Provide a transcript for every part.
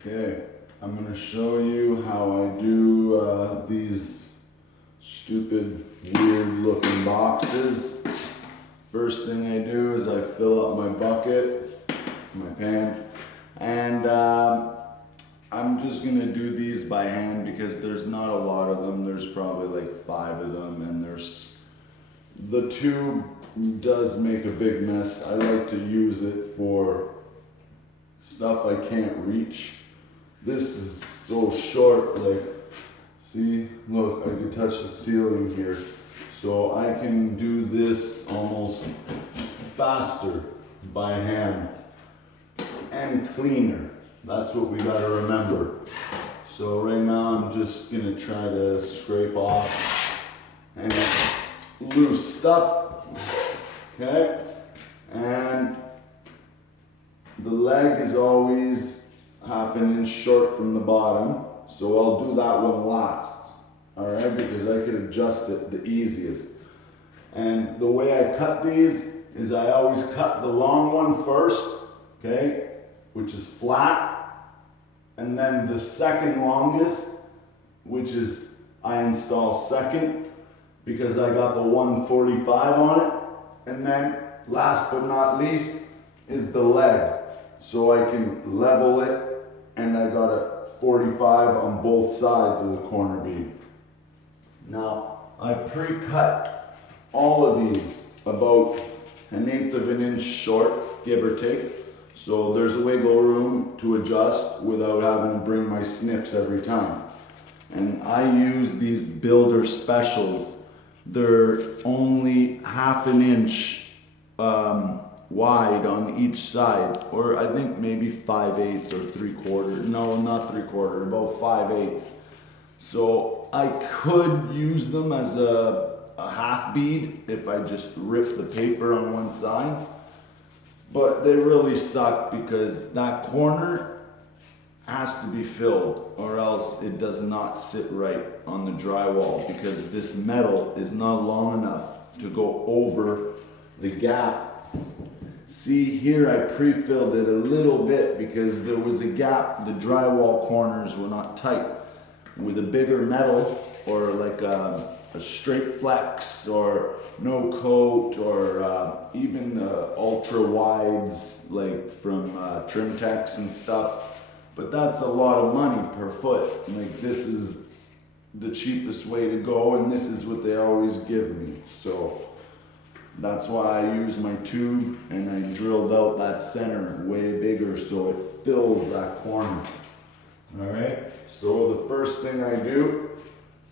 Okay, I'm going to show you how I do these stupid, weird looking boxes. First thing I do is I fill up my bucket, my pan, and I'm just going to do these by hand because there's not a lot of them. There's probably like 5 of them, and the tube does make a big mess. I like to use it for stuff I can't reach. This is so short, like, see, look, I can touch the ceiling here. So I can do this almost faster by hand and cleaner. That's what we gotta remember. So right now I'm just gonna try to scrape off any loose stuff, okay? And the leg is always 1/2 inch short from the bottom, so I'll do that one last, all right, because I could adjust it the easiest. And the way I cut these is I always cut the long one first, okay, which is flat, and then the second longest, which is I install second, because I got the 145 on it, and then last but not least is the leg, so I can level it, and I got a 45 on both sides of the corner bead. Now, I pre-cut all of these about 1/8 of an inch short, give or take, so there's a wiggle room to adjust without having to bring my snips every time. And I use these builder specials. They're only 1/2 inch wide on each side, or I think maybe 5/8 or 3/4. No, not 3/4, about 5/8. So I could use them as a half bead if I just rip the paper on one side, but they really suck because that corner has to be filled or else it does not sit right on the drywall because this metal is not long enough to go over the gap. See here, I pre-filled it a little bit because there was a gap. The drywall corners were not tight. With a bigger metal or like a straight flex or no coat or even ultra wides like from Trimtex and stuff. But that's a lot of money per foot. Like, this is the cheapest way to go, and this is what they always give me. So that's why I use my tube, and I drilled out that center way bigger so it fills that corner. All right, so the first thing I do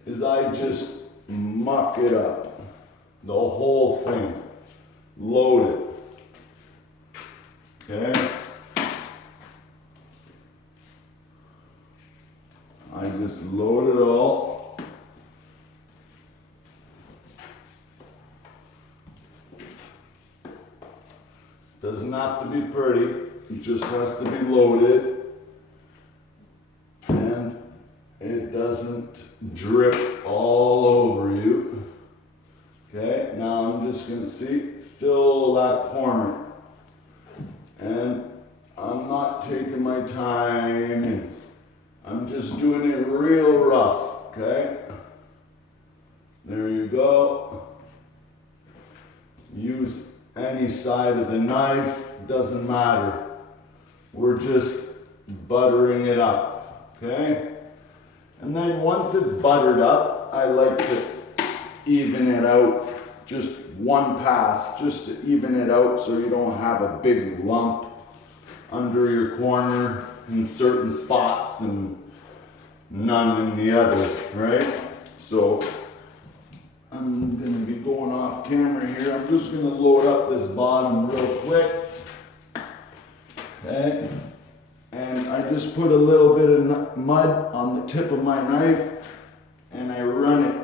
is I just muck it up, the whole thing, load it, okay? I just load it all. Doesn't have to be pretty, it just has to be loaded. And it doesn't drip all over you. Okay, now I'm just gonna fill that corner. And I'm not taking my time, and I'm just doing it real rough, okay? There you go. Use any side of the knife, doesn't matter. We're just buttering it up, okay? And then once it's buttered up, I like to even it out, just one pass, just to even it out so you don't have a big lump under your corner in certain spots and none in the other, right? So I'm gonna be going off camera here. I'm just gonna load up this bottom real quick, okay? And I just put a little bit of mud on the tip of my knife and I run it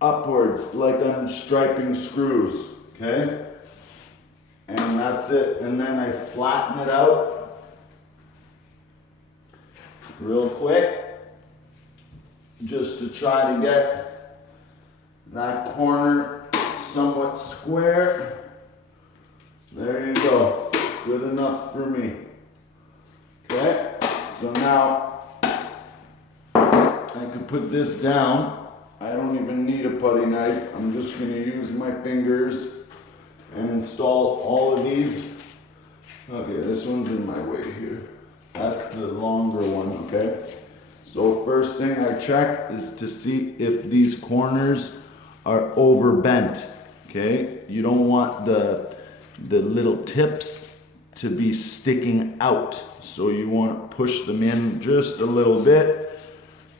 upwards like I'm striping screws, okay? And that's it. And then I flatten it out real quick just to try to get that corner somewhat square. There you go. Good enough for me. Okay, So now I can put this down. I don't even need a putty knife. I'm just gonna use my fingers and install all of these. Okay, this one's in my way here. That's the longer one, okay? So first thing I check is to see if these corners are overbent, okay? You don't want the little tips to be sticking out. So you want to push them in just a little bit.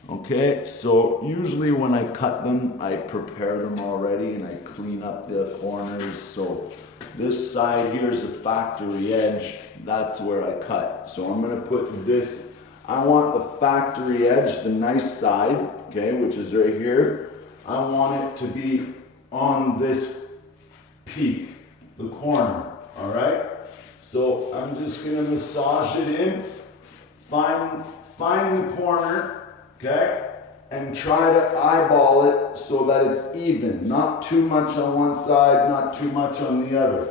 Okay, so usually when I cut them, I prepare them already and I clean up the corners. So this side here is a factory edge. That's where I cut. So I'm gonna put this, I want the factory edge, the nice side, okay, which is right here. I want it to be on this peak, the corner, all right? So I'm just gonna massage it in, find the corner, okay? And try to eyeball it so that it's even. Not too much on one side, not too much on the other.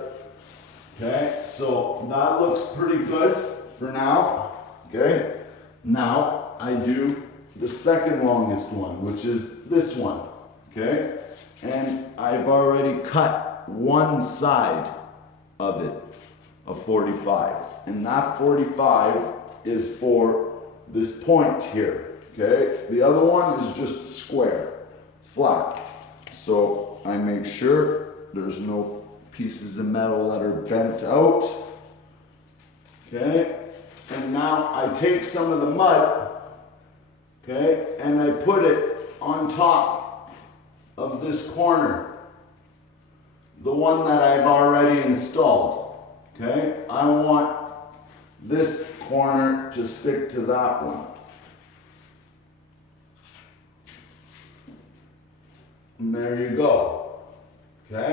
Okay, so that looks pretty good for now, okay? Now I do the second longest one, which is this one, okay? And I've already cut one side of it, a 45. And that 45 is for this point here, okay? The other one is just square, it's flat. So I make sure there's no pieces of metal that are bent out, okay? And now I take some of the mud, okay, and I put it on top of this corner, the one that I've already installed, okay? I want this corner to stick to that one. And there you go.